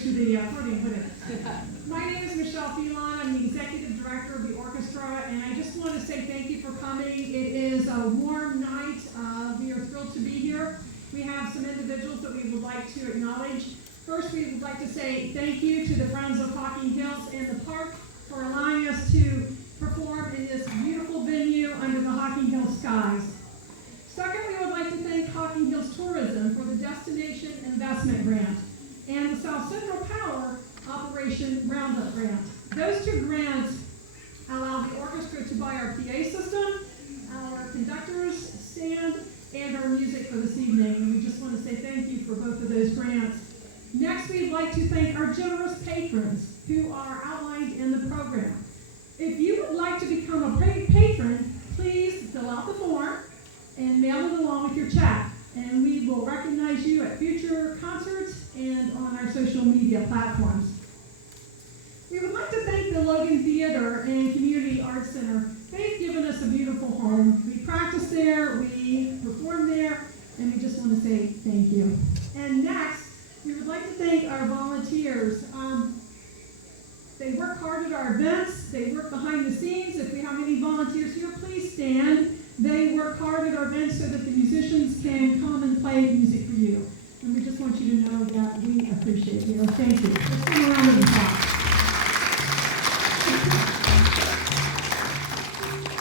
to the podium, wouldn't it? My name is Michelle Phelan. I'm the Executive Director of the Orchestra, and I just want to say thank you for coming. It is a warm night. We are thrilled to be here. We have some individuals that we would like to acknowledge. First, we would like to say thank you to the Friends of Hocking Hills and the Park for allowing us to perform in this beautiful venue under the Hocking Hills skies. Second, we would like to thank Hocking Hills Tourism for the Destination Investment Grant and the South Central Power Operation Roundup Grant. Those two grants allow the orchestra to buy our PA system, our conductors stand, and our music for this evening. And we just want to say thank you for both of those grants. Next, we'd like to thank our generous patrons who are outlined in the program. If you would like to become a patron, please fill out the form and mail it along with your check. And we will recognize you at future concerts and on our social media platforms. We would like to thank the Logan Theater and Community Arts Center. They've given us a beautiful home. We practice there, we perform there, and we just want to say thank you. And next, we would like to thank our volunteers. They work hard at our events. They work behind the scenes. If we have any volunteers here, please stand. They work hard at our events so that the musicians can come and play music for you. And we just want you to know that we appreciate you. Thank you. Let's give a round of applause.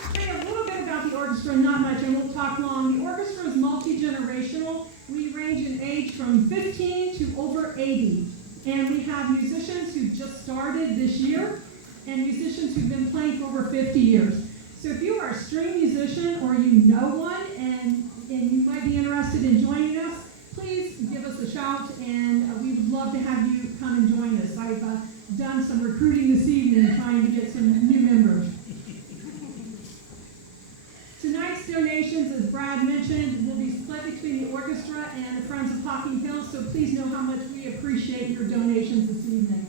Okay, a little bit about the orchestra, not much. I won't talk long. The orchestra is multi-generational. We range in age from 15 to over 80. And we have musicians who just started this year and musicians who've been playing for over 50 years. So if you are a string musician or you know one and you might be interested in joining us, please give us a shout, and we would love to have you come and join us. I've done some recruiting this evening trying to get some new members. Tonight's donations, as Brad mentioned, will be split between the orchestra and the Friends of Hocking Hills, so please know how much we appreciate your donations this evening.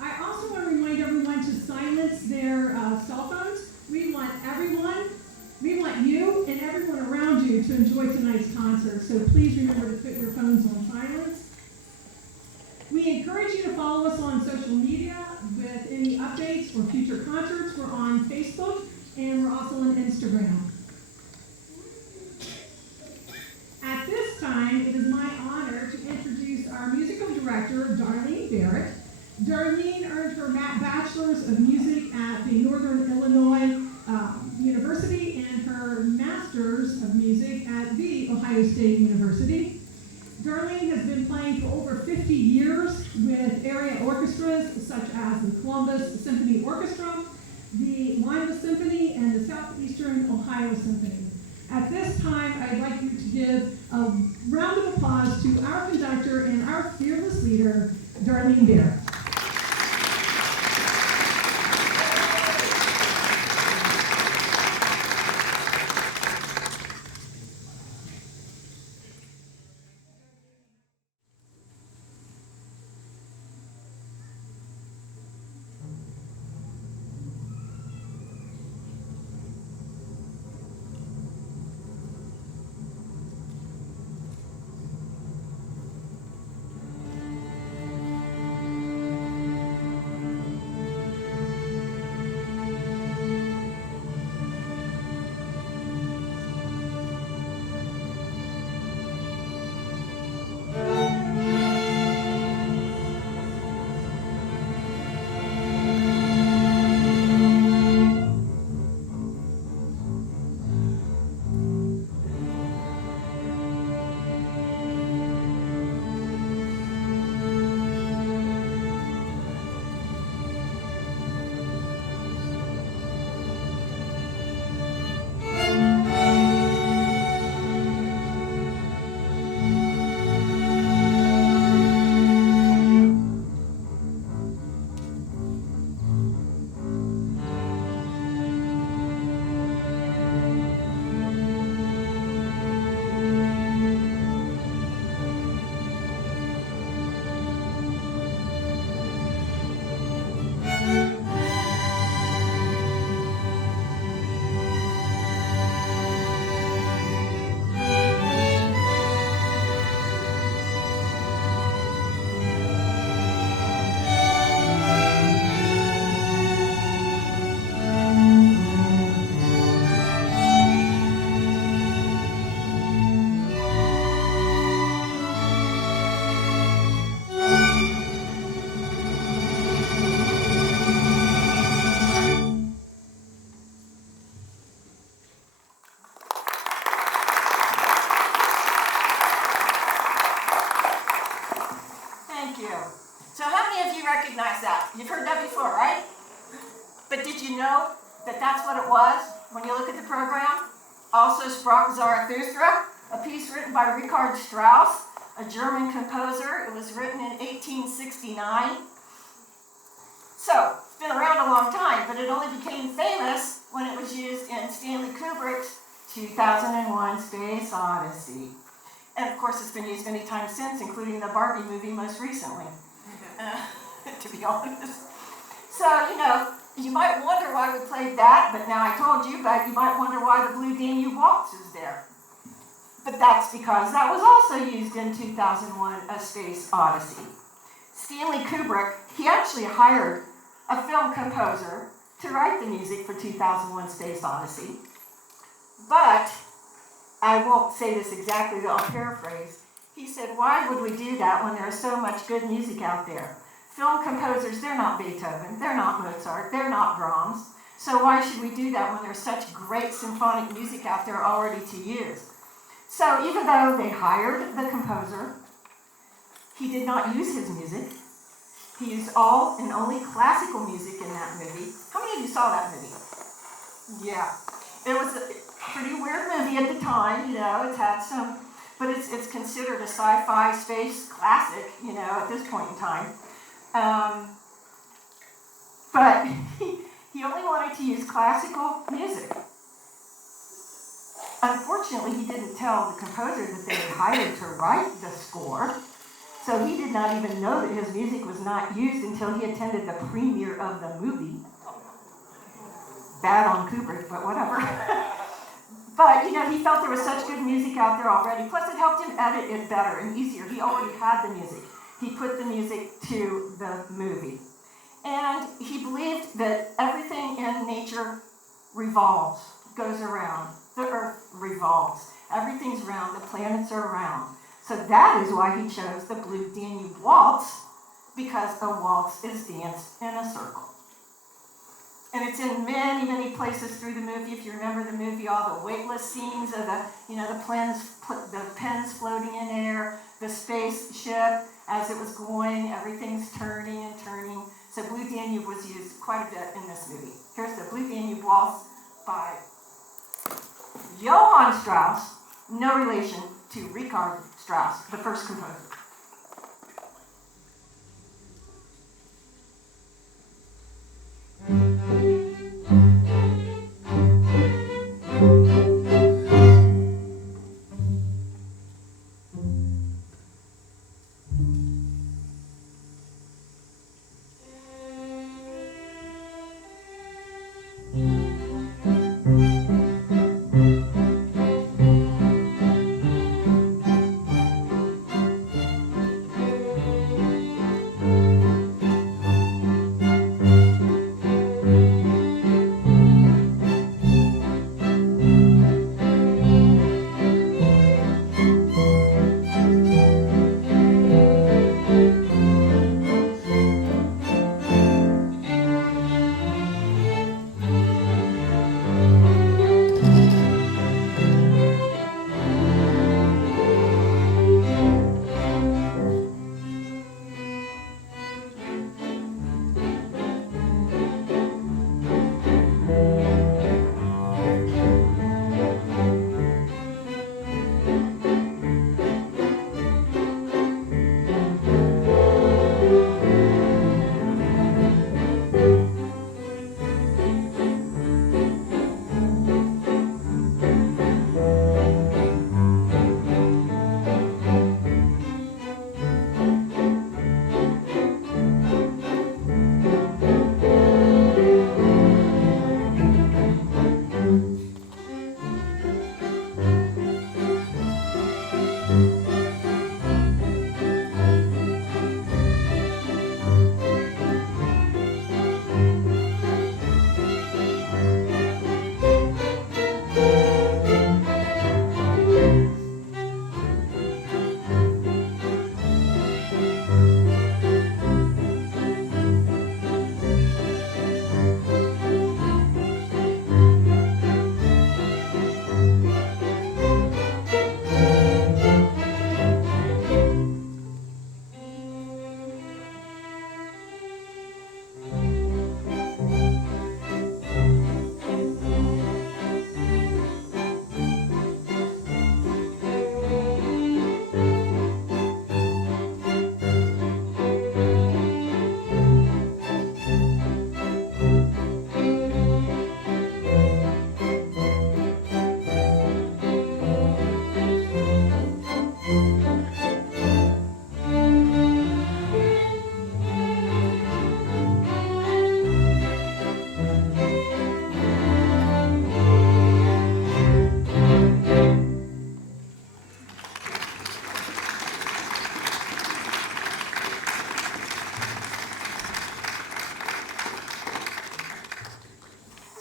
I also want to remind everyone to silence their cell phones. We want you and everyone around you to enjoy tonight's concert, so please remember to put your phones on silence. We encourage you to follow us on social media with any updates or future concerts. We're on Facebook, and we're also on Instagram. At this time, it is my honor to introduce our musical director, Darlene Barrett. Darlene earned her Bachelor's of Music at the Northern Illinois University and her Master's of Music at the Ohio State University. Darlene has been playing for over 50 years with area orchestras such as the Columbus Symphony Orchestra, the Lima Symphony, and the Southeastern Ohio Symphony. At this time, I'd like you to give a round of applause to our conductor and our fearless leader, Darlene Barrett. So how many of you recognize that? You've heard that before, right? But did you know that that's what it was when you look at the program? Also sprach Zarathustra, a piece written by Richard Strauss, a German composer. It was written in 1869. So, it's been around a long time, but it only became famous when it was used in Stanley Kubrick's 2001 Space Odyssey. And of course, it's been used many times since, including the Barbie movie most recently, to be honest. So, you might wonder why we played that, but now I told you, but you might wonder why the Blue Danube Waltz is there. But that's because that was also used in 2001 A Space Odyssey. Stanley Kubrick, he actually hired a film composer to write the music for 2001 Space Odyssey. But, I won't say this exactly, I'll paraphrase. He said, why would we do that when there's so much good music out there? Film composers, they're not Beethoven, they're not Mozart, they're not Brahms. So why should we do that when there's such great symphonic music out there already to use? So even though they hired the composer, he did not use his music. He used all and only classical music in that movie. How many of you saw that movie? Yeah. It was a pretty weird movie at the time, it's had some, but it's considered a sci-fi space classic, at this point in time. But he only wanted to use classical music. Unfortunately, he didn't tell the composer that they had hired to write the score, so he did not even know that his music was not used until he attended the premiere of the movie. Bad on Kubrick, but whatever. But, he felt there was such good music out there already, plus it helped him edit it better and easier. He already had the music. He put the music to the movie. And he believed that everything in nature revolves, goes around. The earth revolves. Everything's round. The planets are round. So that is why he chose the Blue Danube Waltz, because a waltz is danced in a circle. And it's in many, many places through the movie. If you remember the movie, all the weightless scenes of the pens floating in air, the spaceship as it was going, everything's turning and turning. So Blue Danube was used quite a bit in this movie. Here's the Blue Danube Waltz by Johann Strauss, no relation to Richard Strauss, the first composer.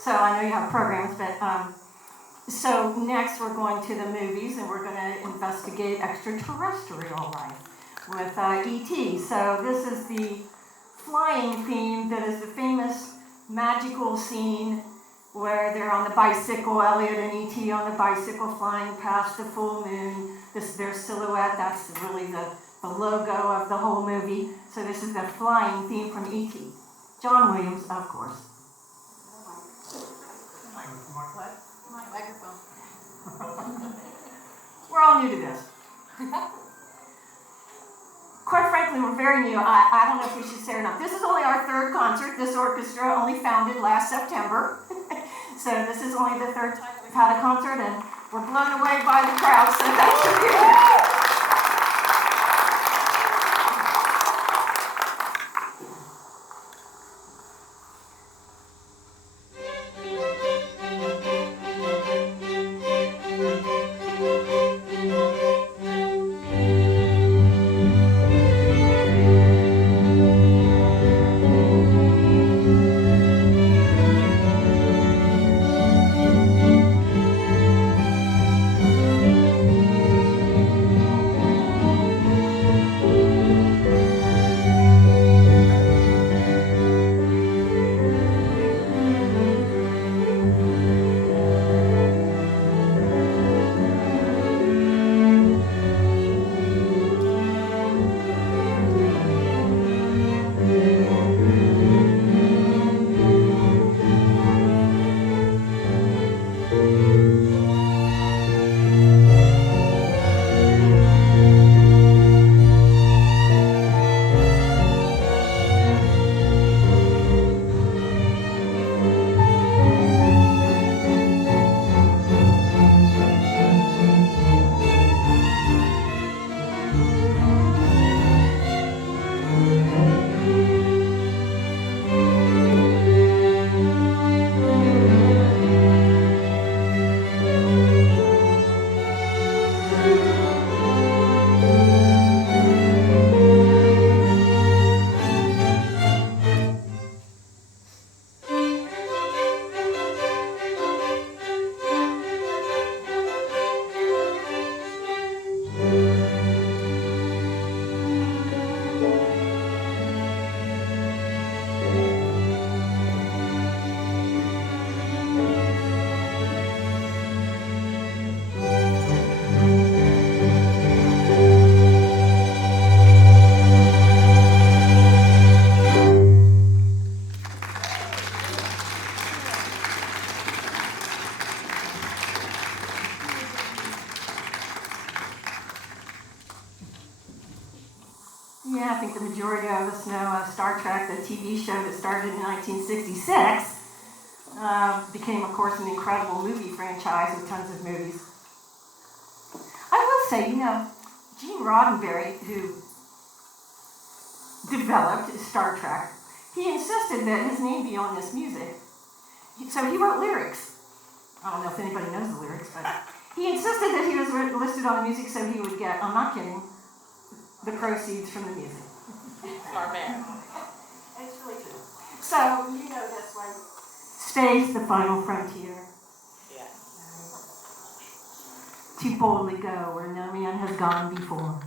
So I know you have programs, but so next we're going to the movies and we're going to investigate extraterrestrial life with E.T. So this is the flying theme that is the famous magical scene where they're on the bicycle, Elliot and E.T. on the bicycle flying past the full moon. This is their silhouette, that's really the logo of the whole movie. So this is the flying theme from E.T. John Williams, of course. What? My microphone. We're all new to this. Quite frankly, we're very new. I don't know if we should say or not. This is only our third concert. This orchestra only founded last September. So this is only the third time that we've had a concert, and we're blown away by the crowd, so that should be good. Yeah, I think the majority of us know Star Trek, the TV show that started in 1966, became, of course, an incredible movie franchise with tons of movies. I will say, Gene Roddenberry, who developed Star Trek, he insisted that his name be on this music. So he wrote lyrics. I don't know if anybody knows the lyrics, but he insisted that he was listed on the music so he would get, I'm not kidding, the proceeds from the music. Our man. It's really true. So, this one. Space, the final frontier. Yeah. To boldly go where no man has gone before.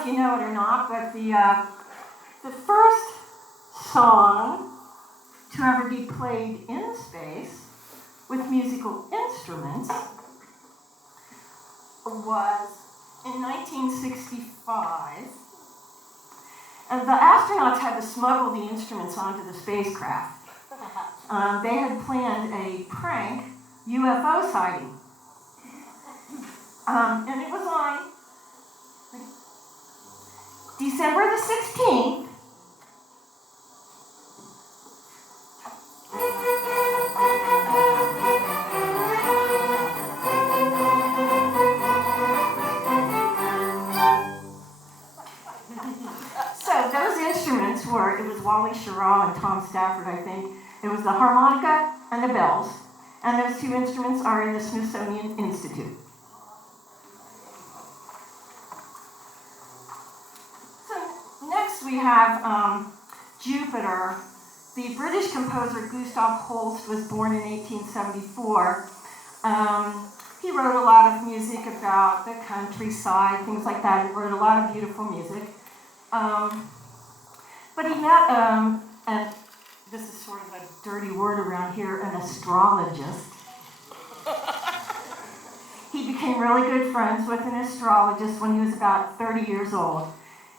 know if you know it or not, but the first song to ever be played in space with musical instruments was in 1965. And the astronauts had to smuggle the instruments onto the spacecraft. They had planned a prank UFO sighting. And it was on December the 16th. So those instruments were, it was Wally Schirra and Tom Stafford, I think. It was the harmonica and the bells. And those two instruments are in the Smithsonian Institute. So next we have Jupiter. The British composer Gustav Holst was born in 1874. He wrote a lot of music about the countryside, things like that. He wrote a lot of beautiful music. But he met, and this is sort of a dirty word around here, an astrologist. He became really good friends with an astrologist when he was about 30 years old.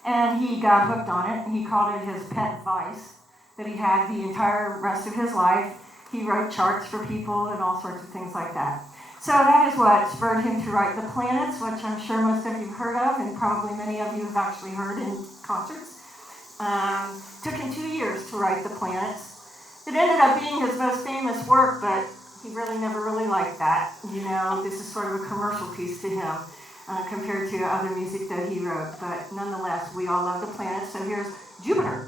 And he got hooked on it. He called it his pet vice that he had the entire rest of his life. He wrote charts for people and all sorts of things like that. So that is what spurred him to write The Planets, which I'm sure most of you have heard of, and probably many of you have actually heard in concerts. Took him 2 years to write The Planets. It ended up being his most famous work, but he really never really liked that. You know, this is sort of a commercial piece to him compared to other music that he wrote. But nonetheless, we all love The Planets, so here's Jupiter.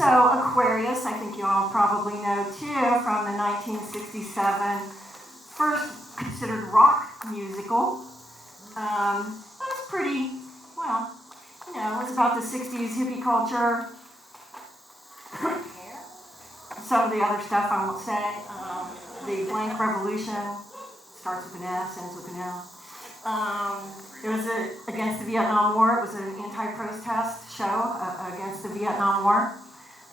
So Aquarius, I think you all probably know too, from the 1967 first considered rock musical. It was pretty, well, you know, it was about the 60s hippie culture. Some of the other stuff I won't say. The Blank Revolution starts with an S, ends with an L. It was against the Vietnam War. It was an anti-protest show against the Vietnam War.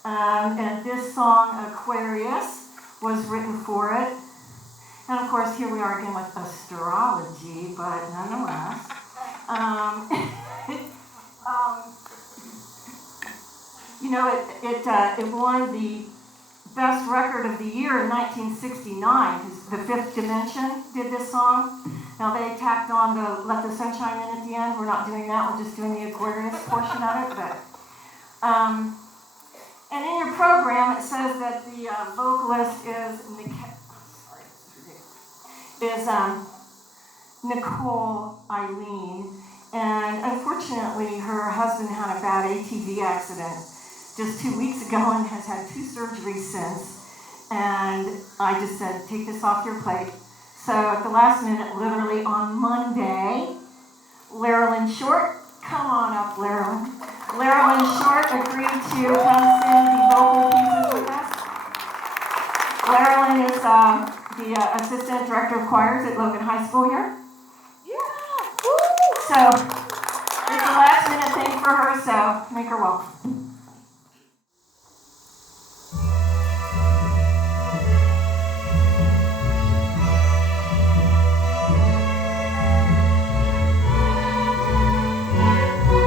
And this song, Aquarius, was written for it. And of course, here we are again with astrology, but nonetheless. You know, it won the best record of the year in 1969, because The Fifth Dimension did this song. Now they tacked on the Let the Sunshine In at the end. We're not doing that, we're just doing the Aquarius portion of it. But and in your program, it says that the vocalist is Nicole Eileen, and unfortunately her husband had a bad ATV accident just 2 weeks ago and has had 2 surgeries since. And I just said, take this off your plate. So at the last minute, literally on Monday, Larilyn Short, come on up, Larilyn. Larilyn Short agreed to come sing the vocal pieces with us. Larilyn is the assistant director of choirs at Logan High School here. Yeah. So it's a last minute thing for her, so make her welcome. Thank you.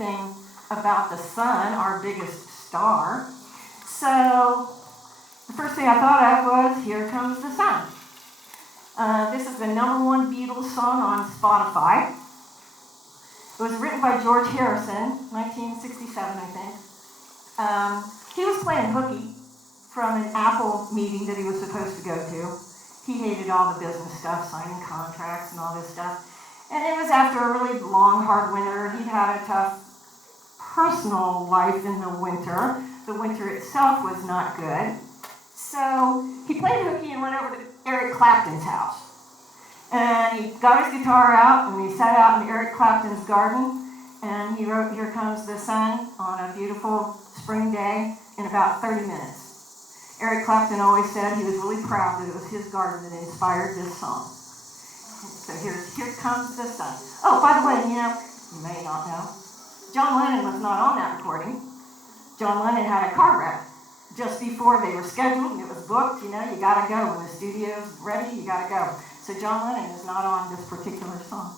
anything about the sun, our biggest star. So the first thing I thought of was Here Comes the Sun. This is the #1 Beatles song on Spotify. It was written by George Harrison, 1967, I think. He was playing hooky from an Apple meeting that he was supposed to go to. He hated all the business stuff, signing contracts and all this stuff. And it was after a really long, hard winter. He'd had a tough personal life in the winter. The winter itself was not good. So he played hooky and went over to Eric Clapton's house. And he got his guitar out and he sat out in Eric Clapton's garden and he wrote Here Comes the Sun on a beautiful spring day in about 30 minutes. Eric Clapton always said he was really proud that it was his garden that inspired this song. So Here Comes the Sun. Oh, by the way, you may not know, John Lennon was not on that recording. John Lennon had a car wreck just before they were scheduled and it was booked. You gotta go. When the studio's ready, you gotta go. So John Lennon is not on this particular song.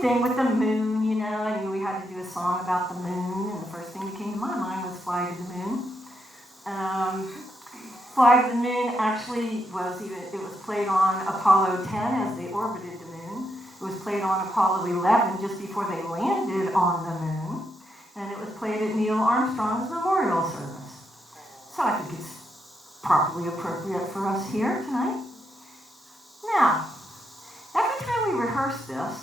Thing with the moon, I knew we had to do a song about the moon, and the first thing that came to my mind was Fly to the Moon. Fly to the Moon actually it was played on Apollo 10 as they orbited the moon. It was played on Apollo 11 just before they landed on the moon. And it was played at Neil Armstrong's memorial service. So I think it's properly appropriate for us here tonight. Now, every time we rehearsed this,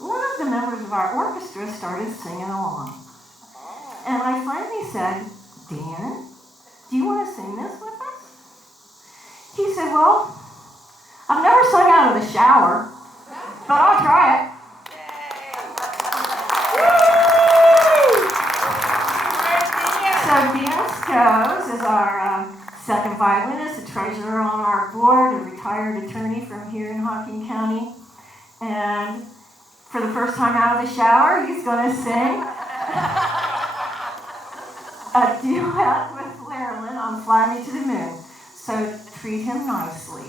one of the members of our orchestra started singing along. And I finally said, Dan, do you want to sing this with us? He said, well, I've never sung out of the shower, but I'll try it. So Dan Scose is our second violinist, a treasurer on our board, a retired attorney from here in Hocking County. And for the first time out of the shower, he's going to sing a duet with Marilyn on Fly Me to the Moon. So treat him nicely.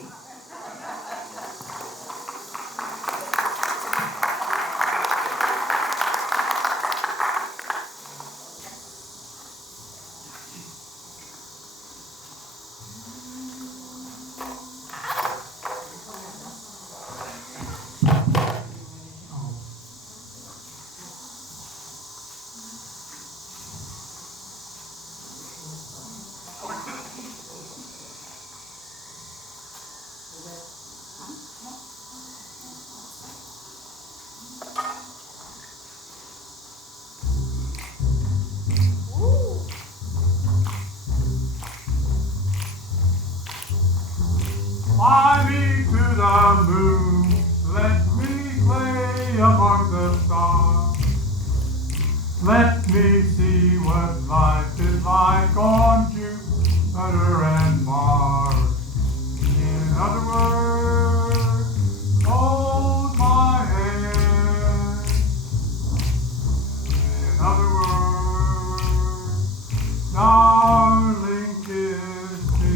Fly me to the moon, let me play among the stars. Let me see what life is like on Jupiter and Mars. In other words, hold my hand. In other words, darling, kiss me.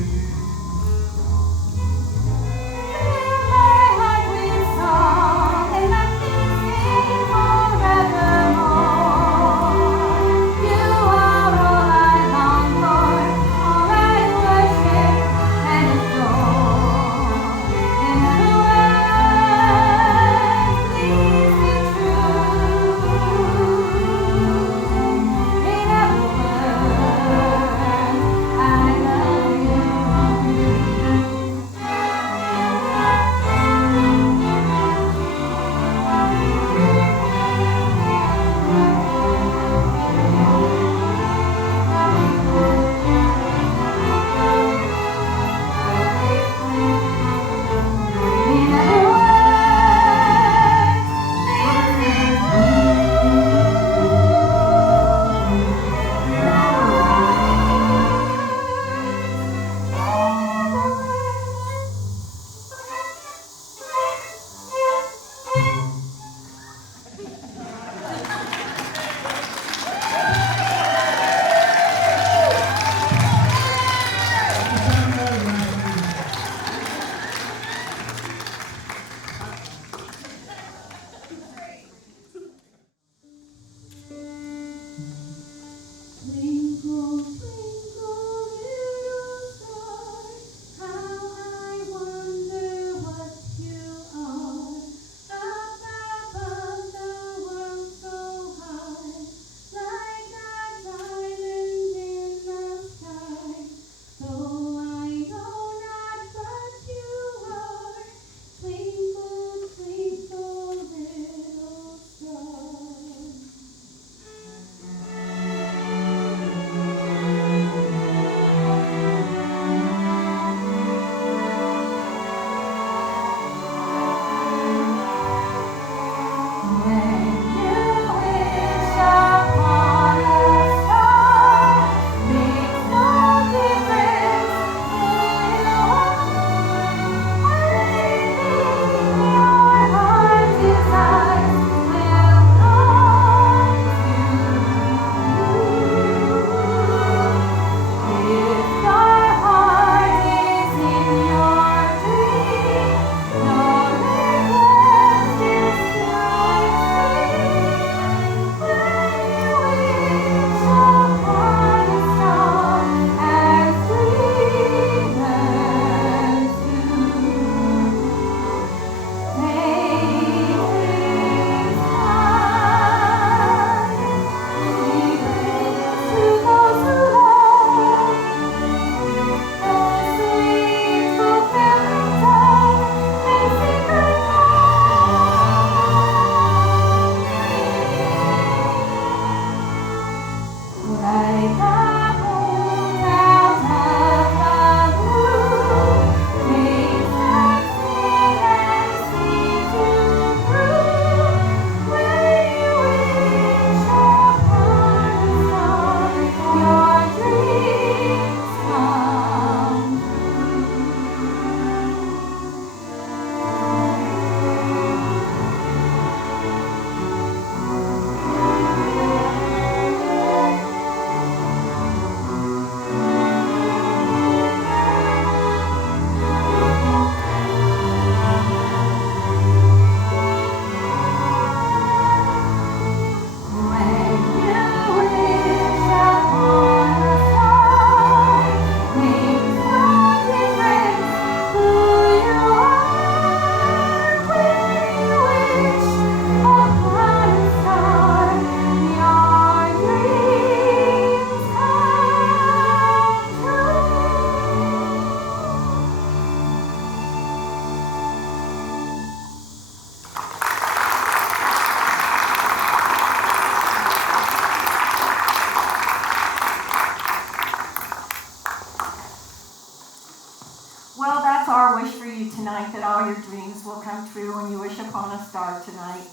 wish for you tonight that all your dreams will come true when you wish upon a star tonight.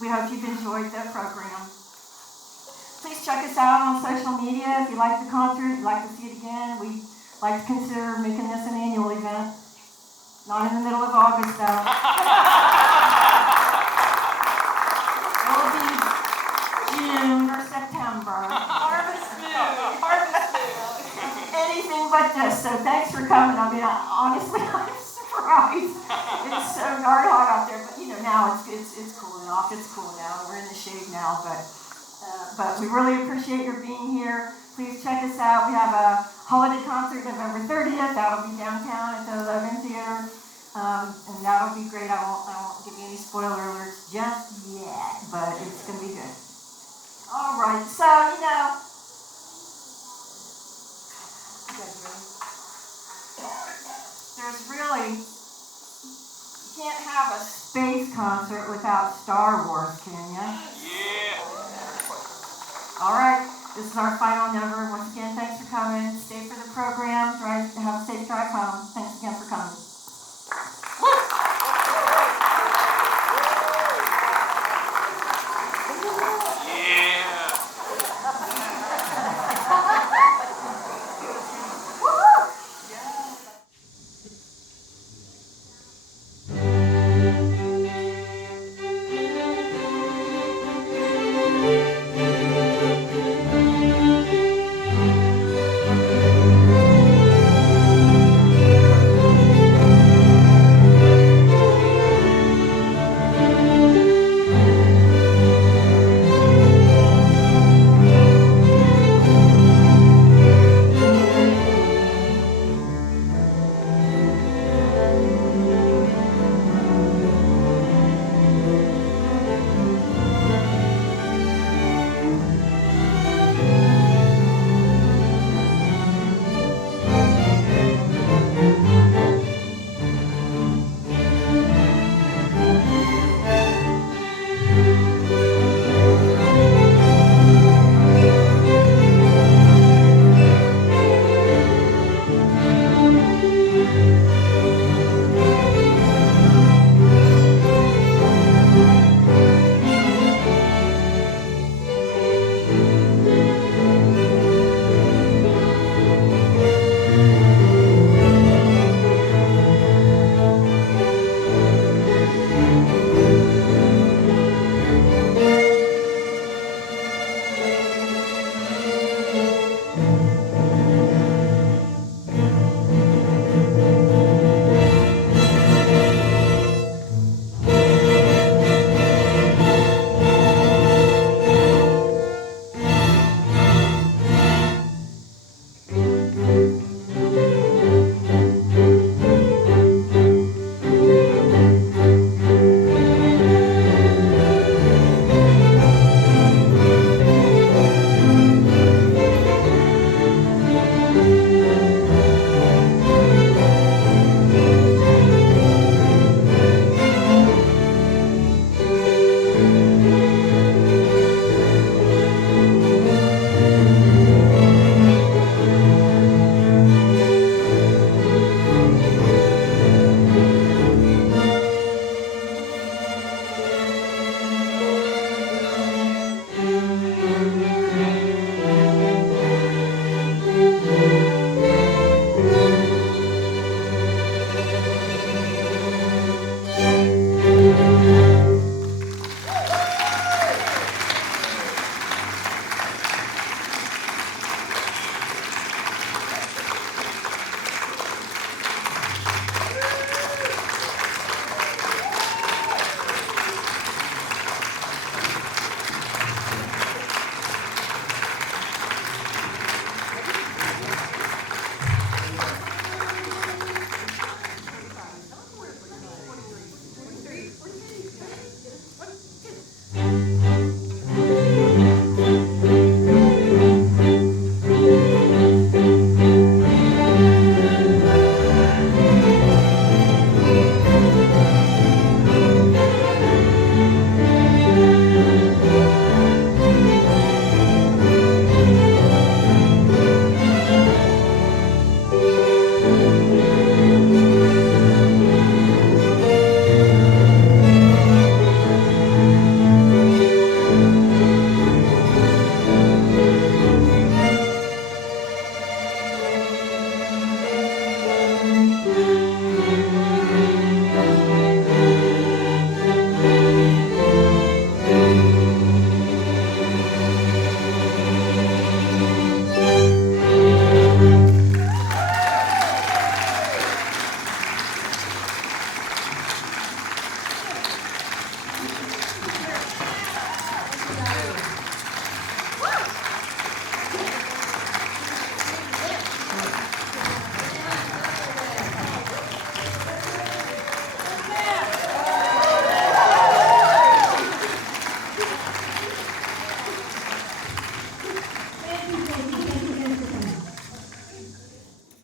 We hope you've enjoyed the program. Please check us out on social media. If you like the concert, you'd like to see it again, we'd like to consider making this an annual event. Not in the middle of August, though. It'll be June or September. Harvest moon. Harvest moon. Anything but this. So thanks for coming. I mean, honestly, I'm surprised. It's so darn hot out there, but now it's cooling off. It's cool now. We're in the shade now, but we really appreciate your being here. Please check us out. We have a holiday concert November 30th. That'll be downtown at the Logan Theater, and that'll be great. I won't give you any spoiler alerts just yet, but it's gonna be good. All right. So there's really, you can't have a space concert without Star Wars, can you? Yeah. All right, this is our final number. Once again,